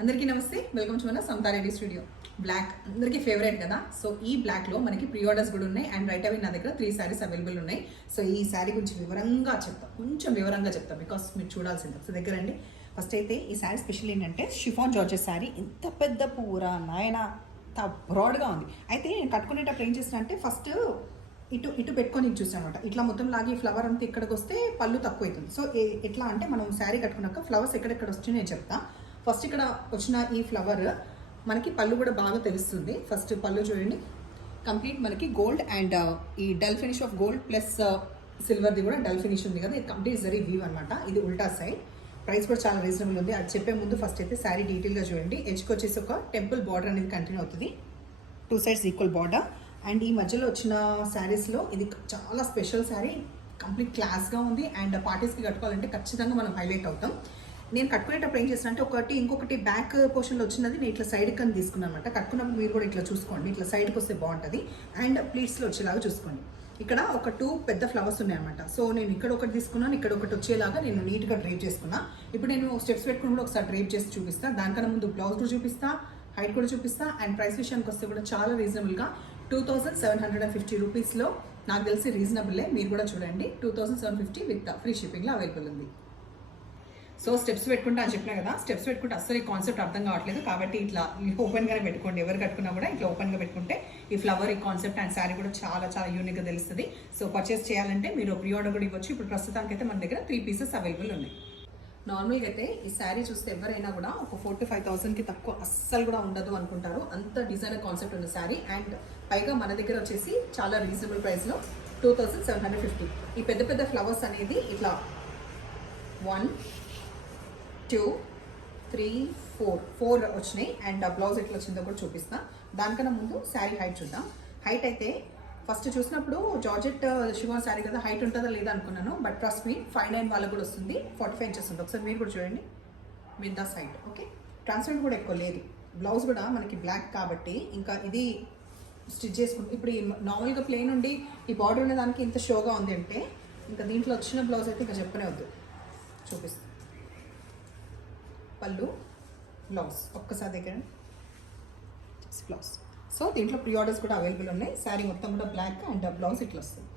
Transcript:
అందరికీ నమస్తే, welcome to మన సమతా రెడ్డి స్టూడియో. బ్లాక్ అందరికీ ఫేవరెట్ కదా. సో ఈ బ్లాక్లో మనకి ప్రీ ఆర్డర్స్ కూడా ఉన్నాయి అండ్ రైట్ అవే నా దగ్గర 3 శారీస్ అవైలబుల్ ఉన్నాయి. సో ఈ శారీ గురించి కొంచెం వివరంగా చెప్తాం బికాస్ మీరు చూడాల్సింది. సో దగ్గర అండి, ఫస్ట్ అయితే ఈ శారీ స్పెషల్ ఏంటంటే షిఫాన్ జార్జెట్ శారీ. ఇంత పెద్ద పూరా నాయన, ఇంత బ్రాడ్గా ఉంది. అయితే నేను కట్టుకునేటప్పుడు ఏం చేసిన అంటే ఫస్ట్ ఇటు ఇటు పెట్టుకొని చూసాను అనమాట. ఇట్లా మొత్తం లాగి ఫ్లవర్ అంతా ఇక్కడికి వస్తే పళ్ళు తక్కువ అవుతుంది. సో ఎట్లా అంటే మనం శారీ కట్టుకున్నాక ఫ్లవర్స్ ఎక్కడెక్కడ వస్తున్నాయో నేను చెప్తా. ఫస్ట్ ఇక్కడ వచ్చిన ఈ ఫ్లవర్ మనకి పళ్ళు కూడా బాగా తెలుస్తుంది. ఫస్ట్ పళ్ళు చూడండి, కంప్లీట్ మనకి గోల్డ్ అండ్ ఈ dull finish of gold plus సిల్వర్ది కూడా డల్ ఫినిష్ ఉంది కదా. ఇది కంప్లీట్ జరీ వీవ్ అనమాట. ఇది ఉల్టా సైడ్. ప్రైస్ కూడా చాలా రీజనబుల్ ఉంది. అది చెప్పే ముందు ఫస్ట్ అయితే శారీ డీటెయిల్గా చూడండి. ఎడ్జ్కి వచ్చేసి ఒక టెంపుల్ బార్డర్ అనేది కంటిన్యూ అవుతుంది, 2 సైడ్స్ ఈక్వల్ బార్డర్. అండ్ ఈ మధ్యలో వచ్చిన శారీస్లో ఇది చాలా స్పెషల్ శారీ, కంప్లీట్ క్లాస్గా ఉంది. అండ్ పార్టీస్కి కట్టుకోవాలంటే ఖచ్చితంగా మనం హైలైట్ అవుతాం. నేను కట్టుకునేటప్పుడు ఏం చేస్తాను అంటే ఇంకొకటి బ్యాక్ పోర్షన్లో వచ్చినది నేను ఇట్లా సైడ్కి అని తీసుకున్నాను అనమాట. కట్టుకున్నప్పుడు మీరు కూడా ఇట్లా చూసుకోండి, ఇట్లా సైడ్కి వస్తే బాగుంటుంది. అండ్ ప్లీట్స్లో వచ్చేలాగా చూసుకోండి. ఇక్కడ ఒక 2 పెద్ద ఫ్లవర్స్ ఉన్నాయన్నమాట. సో నేను ఇక్కడ ఒకటి తీసుకున్నాను, ఇక్కడ ఒకటి వచ్చేలాగా నేను నీట్గా డ్రైప్ చేసుకున్నా. ఇప్పుడు నేను స్టెప్స్ పెట్టుకుని కూడా ఒకసారి డ్రైప్ చేసి చూపిస్తాను. దానికన్నా ముందు బ్లౌజ్ కూడా చూపిస్తా, హైట్ కూడా చూపిస్తా. అండ్ ప్రైస్ విషయానికి వస్తే కూడా చాలా రీజనబుల్గా 2750 రూపీస్లో నాకు తెలిసి రీజనబుల్లే. మీరు కూడా చూడండి, 2750 విత్ ఫ్రీ షిప్పింగ్లో అవైలబుల్ ఉంది. సో స్టెప్స్ పెట్టుకుంటే అని చెప్పినా కదా, స్టెప్స్ పెట్టుకుంటే అస్సలు ఈ కాన్సెప్ట్ అర్థం కావట్లేదు. కాబట్టి ఇట్లా ఓపెన్గానే పెట్టుకోండి. ఎవరు కట్టుకున్నా కూడా ఇట్లా ఓపెన్గా పెట్టుకుంటే ఈ ఫ్లవర్, ఈ కాన్సెప్ట్ అండ్ శారీ కూడా చాలా చాలా యూనిక్గా తెలుస్తుంది. సో పర్చేస్ చేయాలంటే మీరు ప్రీ ఆర్డర్ కూడా ఇవ్వచ్చు. ఇప్పుడు ప్రస్తుతానికి అయితే మన దగ్గర 3 పీసెస్ అవైలబుల్ ఉన్నాయి. నార్మల్గా అయితే ఈ శారీ చూస్తే ఎవరైనా కూడా ఒక 4,000 to 5,000కి తక్కువ అస్సలు కూడా ఉండదు అనుకుంటారు. అంత డిజైనర్ కాన్సెప్ట్ ఉన్న శారీ. అండ్ పైగా మన దగ్గర వచ్చేసి చాలా రీజనబుల్ ప్రైస్లో 2750. ఈ పెద్ద పెద్ద ఫ్లవర్స్ అనేది ఇట్లా 1 2 3 4 వచ్చినాయి. అండ్ బ్లౌజ్ ఎట్లా వచ్చిందో కూడా చూపిస్తా. దానికన్నా ముందు శారీ హైట్ చూద్దాం. హైట్ అయితే ఫస్ట్ చూసినప్పుడు జార్జెట్ షిఫాన్ శారీ కదా, హైట్ ఉంటుందా లేదా అనుకున్నాను. బట్ ట్రస్ట్ మీ 5'9" వాళ్ళకు కూడా వస్తుంది, 45 ఇంచెస్ ఉంది. ఒకసారి మీరు కూడా చూడండి with the side. Okay, transparent కూడా ఎక్కువ లేదు. బ్లౌజ్ కూడా మనకి బ్లాక్ కాబట్టి ఇంకా ఇది స్టిచ్ చేసుకుంటే ఇప్పుడు ఈ నార్మల్గా ప్లెయిన్ ఉండి ఈ బార్డర్ ఉన్న దానికి ఇంత షోగా ఉంది అంటే ఇంకా దీంట్లో వచ్చిన బ్లౌజ్ అయితే ఇంకా చెప్పనే వద్దు. చూపిస్తాను పళ్ళు, బ్లౌజ్ ఒక్కసారి దగ్గర బ్లౌజ్. సో దీంట్లో ప్రీ ఆర్డర్స్ కూడా అవైలబుల్ ఉన్నాయి. శారీ మొత్తం కూడా బ్లాక్ అండ్ బ్లౌజ్ ఇట్లా వస్తుంది.